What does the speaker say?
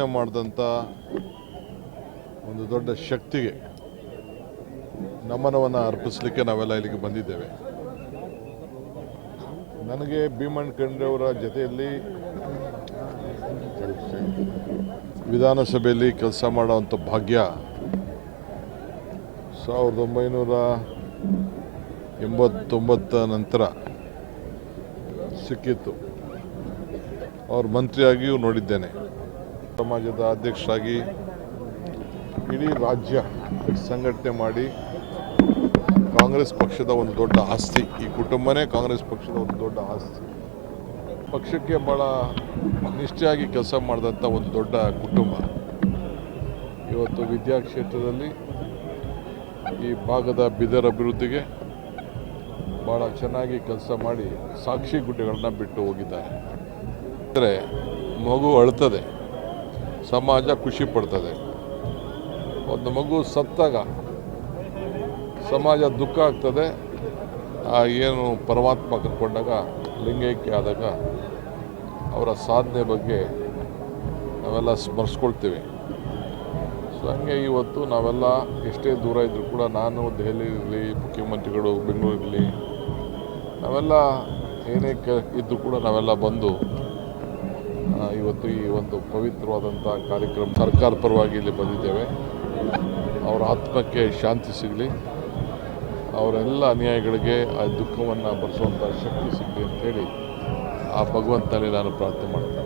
ಸಾಧನೆ ಮಾಡಿದಂಥ ಒಂದು ದೊಡ್ಡ ಶಕ್ತಿಗೆ ನಮನವನ್ನು ಅರ್ಪಿಸಲಿಕ್ಕೆ ನಾವೆಲ್ಲ ಇಲ್ಲಿಗೆ ಬಂದಿದ್ದೇವೆ. ನನಗೆ ಭೀಮಣ್ಣ ಖಂಡ್ರೆಯವರ ಜೊತೆಯಲ್ಲಿ ವಿಧಾನಸಭೆಯಲ್ಲಿ ಕೆಲಸ ಮಾಡೋವಂಥ ಭಾಗ್ಯ 1989 ನಂತರ ಸಿಕ್ಕಿತ್ತು. ಅವ್ರ ಮಂತ್ರಿಯಾಗಿಯೂ ನೋಡಿದ್ದೇನೆ. ಸಮಾಜದ ಅಧ್ಯಕ್ಷರಾಗಿ ಇಡೀ ರಾಜ್ಯ ಸಂಘಟನೆ ಮಾಡಿ ಕಾಂಗ್ರೆಸ್ ಪಕ್ಷದ ಒಂದು ದೊಡ್ಡ ಆಸ್ತಿ, ಈ ಕುಟುಂಬನೇ ಕಾಂಗ್ರೆಸ್ ಪಕ್ಷದ ಒಂದು ದೊಡ್ಡ ಆಸ್ತಿ. ಪಕ್ಷಕ್ಕೆ ಭಾಳ ನಿಷ್ಠೆಯಾಗಿ ಕೆಲಸ ಮಾಡಿದಂಥ ಒಂದು ದೊಡ್ಡ ಕುಟುಂಬ. ಇವತ್ತು ವಿದ್ಯಾಕ್ಷೇತ್ರದಲ್ಲಿ ಈ ಭಾಗದ ಬೀದರ್ ಅಭಿವೃದ್ಧಿಗೆ ಭಾಳ ಚೆನ್ನಾಗಿ ಕೆಲಸ ಮಾಡಿ ಸಾಕ್ಷಿ ಗುಡ್ಡೆಗಳನ್ನ ಬಿಟ್ಟು ಹೋಗಿದ್ದಾರೆ. ಅಂದರೆ ಮಗು ಅಳ್ತದೆ, ಸಮಾಜ ಖುಷಿ ಪಡ್ತದೆ. ಒಂದು ಮಗು ಸತ್ತಾಗ ಸಮಾಜ ದುಃಖ ಆಗ್ತದೆ. ಏನು ಪರಮಾತ್ಮ ಕರ್ಕೊಂಡಾಗ ಲಿಂಗೈಕ್ಯ ಆದಾಗ ಅವರ ಸಾಧನೆ ಬಗ್ಗೆ ನಾವೆಲ್ಲ ಸ್ಮರಿಸ್ಕೊಳ್ತೀವಿ. ಸೊ ಹಂಗೆ ಇವತ್ತು ನಾವೆಲ್ಲ ಎಷ್ಟೇ ದೂರ ಇದ್ದರೂ ಕೂಡ, ನಾನು ದೆಹಲಿಯಲ್ಲಿ, ಮುಖ್ಯಮಂತ್ರಿಗಳು ಬೆಂಗಳೂರಲ್ಲಿ, ನಾವೆಲ್ಲ ಏನೇ ಇದ್ದರೂ ಕೂಡ ನಾವೆಲ್ಲ ಬಂದು ಇವತ್ತು ಈ ಒಂದು ಪವಿತ್ರವಾದಂಥ ಕಾರ್ಯಕ್ರಮ ಸರ್ಕಾರ ಪರವಾಗಿ ಇಲ್ಲಿ ಬಂದಿದ್ದೇವೆ. ಅವರ ಆತ್ಮಕ್ಕೆ ಶಾಂತಿ ಸಿಗಲಿ, ಅವರೆಲ್ಲ ಅನ್ಯಾಯಗಳಿಗೆ ಆ ದುಃಖವನ್ನು ಭರಿಸುವಂಥ ಶಕ್ತಿ ಸಿಗಲಿ ಅಂತೇಳಿ ಆ ಭಗವಂತನಲ್ಲಿ ನಾನು ಪ್ರಾರ್ಥನೆ ಮಾಡ್ತೇನೆ.